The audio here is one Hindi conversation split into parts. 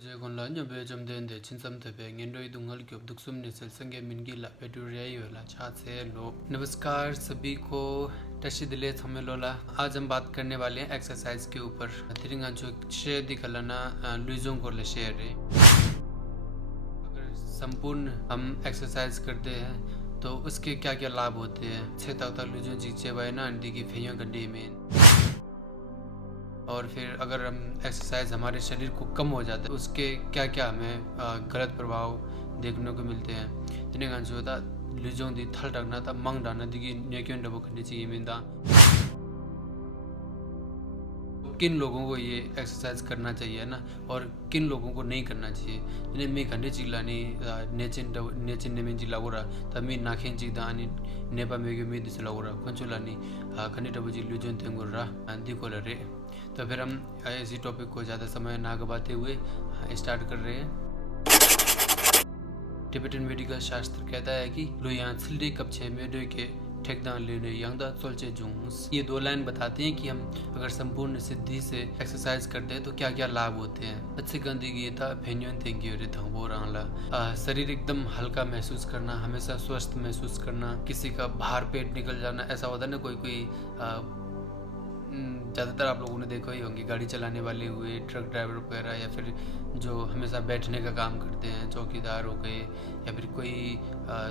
Uje kon la nyo be jam den de chin sam the be ngin doi dungal kyop duk sum ne sel संगे मिनगी ला पेटुरिया ही होला छात से लो। नमस्कार सभी को टशी दिले थमे लोला। आज हम बात करने वाले हैं एक्सरसाइज के ऊपर। तिरिंगा जो शेयर दिखलाना लुइजों को ले शेयर है। अगर संपूर्ण हम एक्सरसाइज करते हैं तो उसके क्या क्या लाभ होते हैं। छे तक लुइजों जीचे बाय ना अंडी की फेयों गड्डी में। और फिर अगर हम एक्सरसाइज हमारे शरीर को कम हो जाता है उसके क्या क्या हमें गलत प्रभाव देखने को मिलते हैं। जिन्हें गांजो होता लुजों दी थल रखना था मंग डालना दिगी नेक्यों डबो करनी चाहिए मिंदा। किन लोगों को ये एक्सरसाइज करना चाहिए ना और किन लोगों को नहीं करना चाहिए। जिन्हें मैं घंटे चिल्लानी नेचिन ने में चिल्ला गोरा तब मैं नाखें चिदा आनी नेपा में क्यों मैं दिसला गोरा कंचुलानी घंटे डबो चिल्लू जोन तेंगुरा आंधी को लरे। तो फिर हम इसी टॉपिक को ज़्यादा समय ना गवाते हुए स्टार्ट कर रहे हैं। टिबेटन मेडिकल शास्त्र कहता है कि लुयान सिल्डे कपछे मेडे के ठेकदान लेने यांगदा सोल्चे जूंस। ये दो लाइन बताते हैं कि हम अगर संपूर्ण सिद्धि से एक्सरसाइज करते हैं तो क्या क्या लाभ होते हैं। अच्छी गंदगी था फेन्योन थेंगी रे था वो रंगला शरीर एकदम हल्का महसूस करना, हमेशा स्वस्थ महसूस करना, किसी का भार पेट निकल जाना ऐसा होता है ना। कोई ज़्यादातर आप लोगों ने देखा ही होंगे गाड़ी चलाने वाले हुए, ट्रक ड्राइवर वगैरह, या फिर जो हमेशा बैठने का काम करते हैं, चौकीदार हो गए, या फिर कोई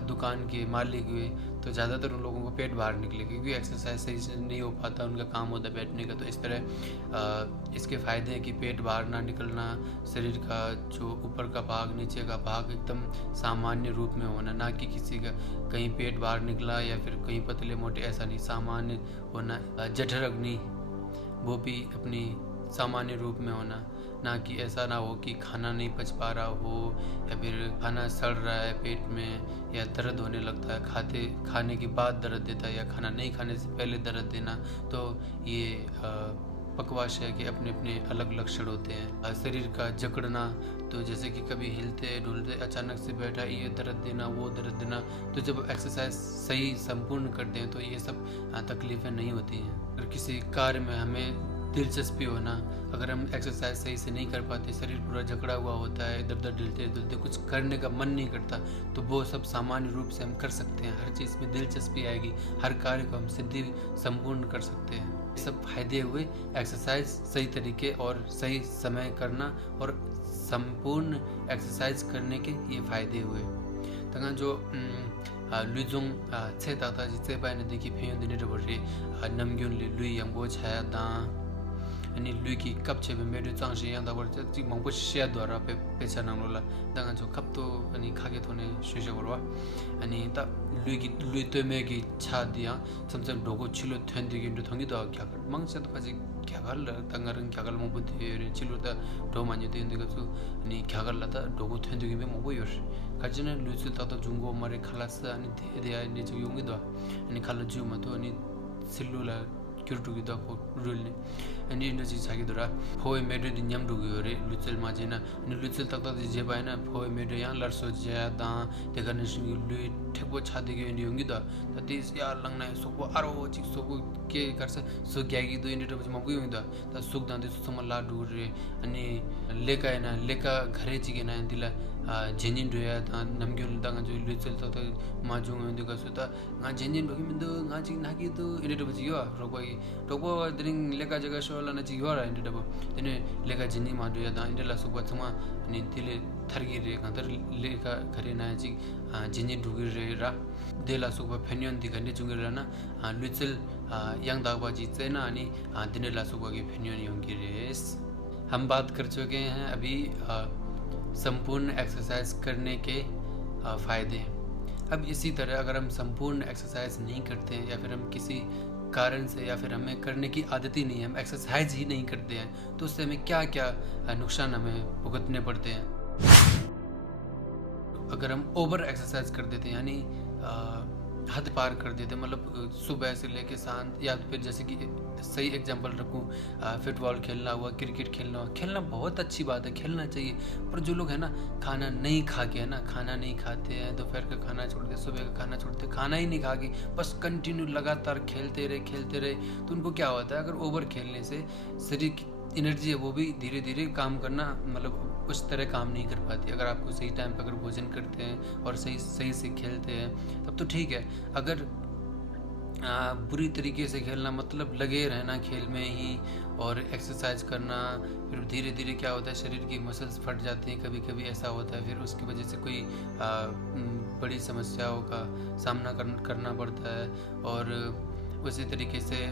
दुकान के मालिक हुए, तो ज़्यादातर उन लोगों को पेट बाहर निकले क्योंकि एक्सरसाइज सही से नहीं हो पाता, उनका काम होता है बैठने का। तो इस तरह इसके फ़ायदे हैं कि पेट बाहर ना निकलना, शरीर का जो ऊपर का भाग नीचे का भाग एकदम सामान्य रूप में होना, ना कि किसी का कहीं पेट बाहर निकला या फिर कहीं पतले मोटे, ऐसा नहीं, सामान्य होना। जठर अग्नि वो भी अपनी सामान्य रूप में होना, ना कि ऐसा ना हो कि खाना नहीं पच पा रहा हो या फिर खाना सड़ रहा है पेट में या दर्द होने लगता है, खाने के बाद दर्द देता है या खाना नहीं खाने से पहले दर्द देना। तो ये बकवास है कि अपने अपने अलग लक्षण होते हैं। शरीर का जकड़ना, तो जैसे कि कभी हिलते डुलते अचानक से बैठा ये दर्द देना वो दर्द देना। तो जब एक्सरसाइज सही संपूर्ण करते हैं तो ये सब तकलीफ़ें नहीं होती हैं। अगर किसी कार्य में हमें दिलचस्पी होना, अगर हम एक्सरसाइज सही से नहीं कर पाते, शरीर पूरा जकड़ा हुआ होता है, इधर उधर डुलते डुलते कुछ करने का मन नहीं करता, तो वो सब सामान्य रूप से हम कर सकते हैं। हर चीज़ में दिलचस्पी आएगी, हर कार्य को हम सिद्धि संपूर्ण कर सकते हैं। ये सब फायदे हुए एक्सरसाइज सही तरीके और सही समय करना और संपूर्ण एक्सरसाइज करने के ये फायदे हुए। तंगा जो लुजुंग छे ताता जिसे पाने देखी फेयों दिने रबरे नमग्युन लुई यंगो छाया दा अनि लुई की कप छे में मेरे चांगशे यांदा वर ची मंगो शेया द्वारा पेचा नांगलोला तंगा जो कप तो अनि खागे थोने शेशे वरवा अनि ता लुई तो में की छा दिया समसम डोगो छिलो थन दिगिन तो थंगी तो क्या कर मंग से तो पाजी क्या कर तंगा रंग क्या कर मो बुद्धि छिलो ता डो मान्यो दिन दिगसु अनि क्या कर लाता डोगो थन दिगिन में मो योर काजने लुइसल ता तो जुंगो मारे खलास अनि दे अनि जो योंगी दो अनि खालो जु मतो अनि सिल्लुला क्युरटुगी दो को रुलने अनि इनजी छागी दरा फोय मेडे दिन यम दुगी रे लुइसल माजेना अनि लुइसल तक तक जे बायना फोय मेडे या लरसो जे दा देखने सिंग लुइ ठेको छादी के नि योंगी दो ततीस या लंगना सोको आरो चिक सोको के करसे सो ग्यागी दो इने तो मगु योंगी दो त सुक दांदे समला दूर रे अनि लेका घरे चिगे ना दिला जेनिन दोया ता नमग्युन दांगा जो लुइसल तक माजुंग योंदी कसुता nga जेनिन बगी मिंदो nga चिक नागी तो इने तो बजियो रोको द्रिंग लेका जगह शोला न चियो रा इने दबो इने लेका जेनि मा दोया दा इने ला सुको छमा नि दिले थरगी रे कंदर लेका घरे ना चिक जेनि दुगी रे रा देला सुको फेन्योन दिगने जुंगे रा ना लुइसल यांग दागबा जी चेना अनि दिने ला सुको के फेन्योन योंगी रेस। हम बात कर चुके हैं अभी संपूर्ण एक्सरसाइज करने के फ़ायदे। अब इसी तरह अगर हम संपूर्ण एक्सरसाइज नहीं करते हैं या फिर हम किसी कारण से या फिर हमें करने की आदत ही नहीं है, हम एक्सरसाइज ही नहीं करते हैं, तो उससे हमें क्या क्या नुकसान हमें भुगतने पड़ते हैं। अगर हम ओवर एक्सरसाइज कर देते हैं यानी हद पार कर देते, मतलब सुबह से लेके शाम, या फिर जैसे कि सही एग्जांपल रखूं फुटबॉल खेलना हुआ, क्रिकेट खेलना हुआ, खेलना बहुत अच्छी बात है, खेलना चाहिए। पर जो लोग है ना खाना नहीं खा के, है ना खाना नहीं खाते हैं, दोपहर का खाना छोड़ते, सुबह का खाना छोड़ते, खाना ही नहीं खा के बस कंटिन्यू लगातार खेलते रहे, तो उनको क्या होता है, अगर ओवर खेलने से शरीर एनर्जी है वो भी धीरे धीरे काम करना मतलब उस तरह काम नहीं कर पाती। अगर आपको सही टाइम पर अगर भोजन करते हैं और सही सही से खेलते हैं तब तो ठीक है। अगर बुरी तरीके से खेलना मतलब लगे रहना खेल में ही और एक्सरसाइज करना, फिर धीरे धीरे क्या होता है शरीर की मसल्स फट जाती हैं, कभी कभी ऐसा होता है, फिर उसकी वजह से कोई बड़ी समस्याओं का सामना करना पड़ता है। और उसी तरीके से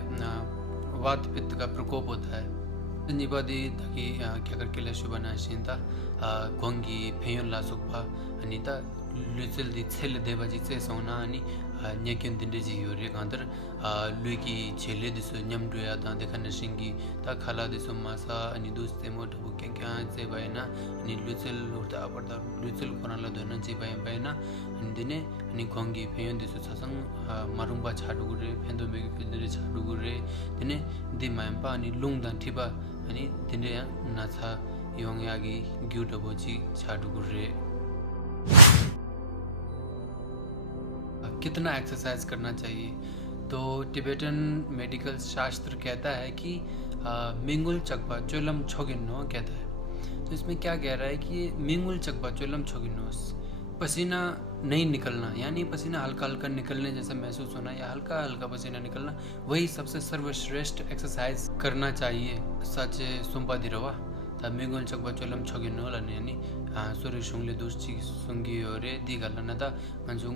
वात पित्त का प्रकोप होता है। निबादी ताकि क्या कर केला शुबना शिंता गोंगी फेयुन ला सुखा अनिता लुचल दी छेल देवाजी से सोना अनि न्यकिन दिंडे जी योरे कांतर लुकी छेले दिसो न्यम दुया ता देखा नशिंगी ता खाला दिसो मासा अनि दोस्ते मोट बुके क्या से बायना अनि लुचल उठता पड़ता लुचल कोनाला दोना जी बायना अनि दिने अनि गोंगी फेयुन दिसो ससंग मारुंबा छाडुगुरे फेंदो बेगे फिदरे छाडुगुरे दिने दि मायंपा अनि लुंगदान ठिबा अनि दिने नाथा योंगयागी ग्यूडबोजी छाडुगुरे। कितना एक्सरसाइज करना चाहिए? तो टिबेटन मेडिकल शास्त्र कहता है कि मिंगुल चकपा चोलम छोगिनो कहता है। तो इसमें क्या कह रहा है कि मिंगुल चकपा चोलम छोगिनोस पसीना नहीं निकलना, यानी पसीना हल्का हल्का निकलने जैसा महसूस होना या हल्का हल्का पसीना निकलना, वही सबसे सर्वश्रेष्ठ एक्सरसाइज करना चाहिए। सच सुम्पा दिरवा ता मिंगुल चकपा चोलम छोगिनो लने यानी सूर्य शुंगले दुष्टि सुंगी ओरे दिगलना ता मंजु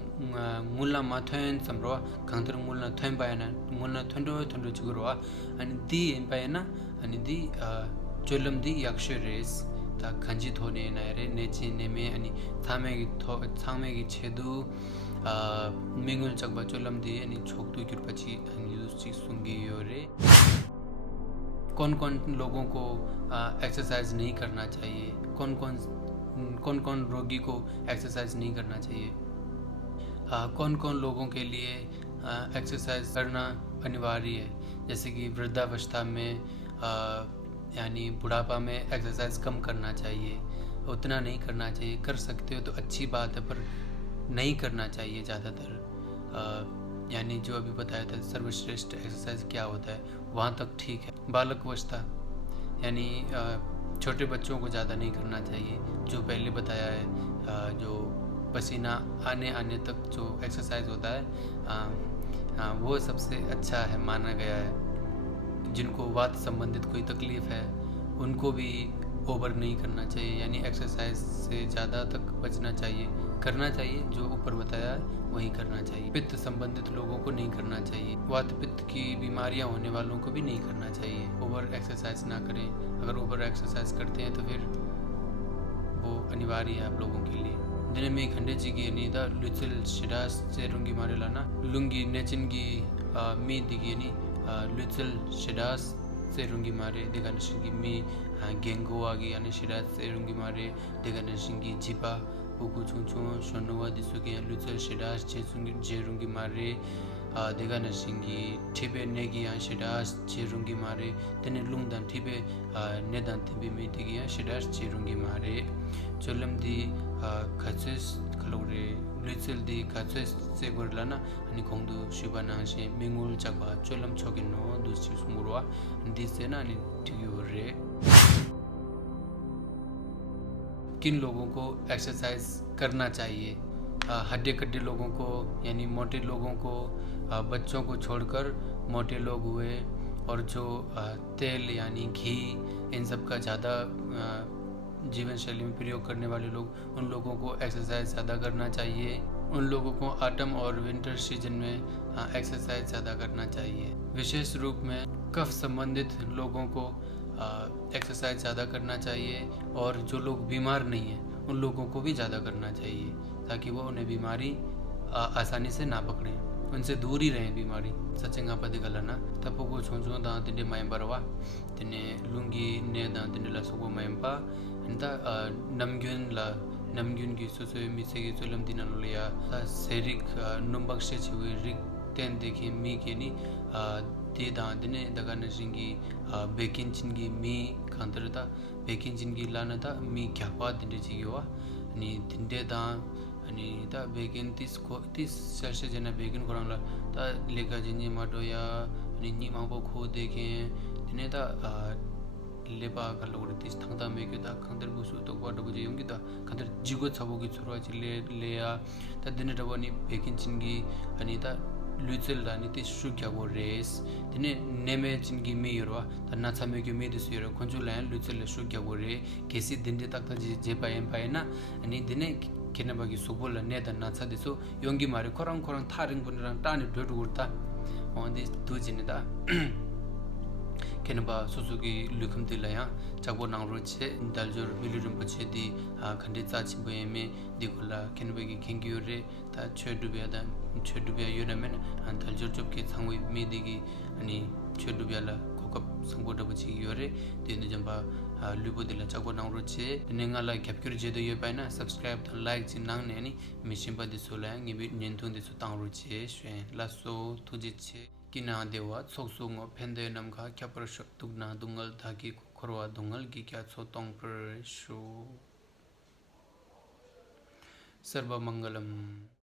मुल्ला माथेन समरोa कांतर मुल्ला थेम पायना मुल्ला थंडो थंडो चुगरोa अनि दी पायना अनि दी चोलम दी यक्षरेस ता खंजित होने नायरे नेचे नेमे अनि थामे की छेदु मिंगुल चकपा चोलम दी अनि छोकदु किरपची अनि दुष्टि सुंगी ओरे। कौन कौन लोगों को एक्सरसाइज नहीं करना चाहिए? कौन कौन रोगी को एक्सरसाइज नहीं करना चाहिए? कौन कौन लोगों के लिए एक्सरसाइज करना अनिवार्य है? जैसे कि वृद्धावस्था में यानी बुढ़ापा में एक्सरसाइज कम करना चाहिए, उतना नहीं करना चाहिए। कर सकते हो तो अच्छी बात है पर नहीं करना चाहिए ज़्यादातर। यानी जो अभी बताया था सर्वश्रेष्ठ एक्सरसाइज क्या होता है वहाँ तक ठीक है। बालकावस्था यानी छोटे बच्चों को ज़्यादा नहीं करना चाहिए, जो पहले बताया है। जो पसीना आने तक जो एक्सरसाइज होता है वो सबसे अच्छा है माना गया है। जिनको वात संबंधित कोई तकलीफ़ है उनको भी ओवर नहीं करना चाहिए, यानी एक्सरसाइज से ज़्यादा तक बचना चाहिए। करना चाहिए जो ऊपर बताया है वही करना चाहिए। पित्त संबंधित लोगों को नहीं करना चाहिए। वात पित्त की बीमारियां होने वालों को भी नहीं करना चाहिए। ओवर एक्सरसाइज ना करें। अगर ओवर एक्सरसाइज करते हैं तो फिर वो अनिवार्य है आप लोगों के लिए। दिन में खंडे जी की नीदा लुचल शिरास से रुंगी मारे लाना लुंगी नेचिनगी मी दिगी नी लुचल शिरास से रुंगी मारे देखा नशिंगी मी गेंगो आगे यानी शिरास से रुंगी मारे देखा नशिंगी जिपा उकु चुंचु शनुवा दिसुगे लुचल शिरास जे रुंगी मारे देखा नशिंगी ठिबे नेगी या शिरास जे रुंगी मारे तेने लुंगदान ठिबे नेदान ठिबे में दिगी या शिरास जे रुंगी मारे चोलम दी खचेस खलोरे लुचल दी खचेस से गोरलाना अनि खोंदु शिबाना से मिंगुल चकबा चोलम छोगिनो दुसी सुमुरवा दिसे ना अनि ठियोरे। किन लोगों को एक्सरसाइज करना चाहिए? हड्डे कड्डे लोगों को यानी मोटे लोगों को, बच्चों को छोड़कर मोटे लोग हुए और जो तेल यानी घी इन सब का ज़्यादा जीवन शैली में प्रयोग करने वाले लोग, उन लोगों को एक्सरसाइज ज़्यादा करना चाहिए। उन लोगों को ऑटम और विंटर सीजन में एक्सरसाइज ज़्यादा करना चाहिए। विशेष रूप में कफ संबंधित लोगों को एक्सरसाइज ज़्यादा करना चाहिए और जो लोग बीमार नहीं हैं उन लोगों को भी ज़्यादा करना चाहिए ताकि वो उन्हें बीमारी आसानी से ना पकड़े, उनसे दूर ही रहें बीमारी। सचेंगा पति गलना तपो को छोंचो दा तिने मायंबरवा तिने लुंगी ने दा तिने लसको मायंपा इंता नमग्युन की सुसु मिसे की चुलम दिना लोया सेरिक नुम्बक से छुए रिक तेन देखिए मी के नी ते दा दिने दगा नसिंगी बेकिन चिंगी मी कांतरता बेकिन चिंगी लाना था मी क्या बात दिने चियोवा नि दिंडे दा अनि ता बेकिन तीस सरसे जना बेकिन कोरांला ता लेका जिंजी माटो या नि मांगो खो देखे दिने ता लेबा 갈로그리 티스 당담에 교다 강들 부수 또 과도 부지 용기다 강들 지고 차보기 추로지 레야 다 드네더니 베킨친기 아니다 루첼라니 티 슈갸고 레스 드네 네메 진기 메여와 다 나차메기 메디스여 콘줄란 루첼레 슈갸고 레 게시 딘데 딱다 제바 엠파이나 아니 드네 케나바기 소볼라 네다 나차데소 용기 마레 코랑코랑 타링 분이랑 따니 드르고르다 onde dujinida kenba suzuki lukumdilaya chabo nangroche daljor milirum pachedi khande chachi boyeme dikula kenba gi kengyure ta chedubya yonamen an daljor chopke sangwi medigi ani chedubya la kokap sangboda bachi yore dinu jamba lubodila chabo nangroche nengala capture jedo yobaina subscribe and like chin nangne ani mishimba disola ngibi nyentung disu tangroche shwen laso tujiche kina dewa soksung phende namga kyapar shaktukna dungal dhagi khorwa dungal gi kya chotong per shu sarva mangalam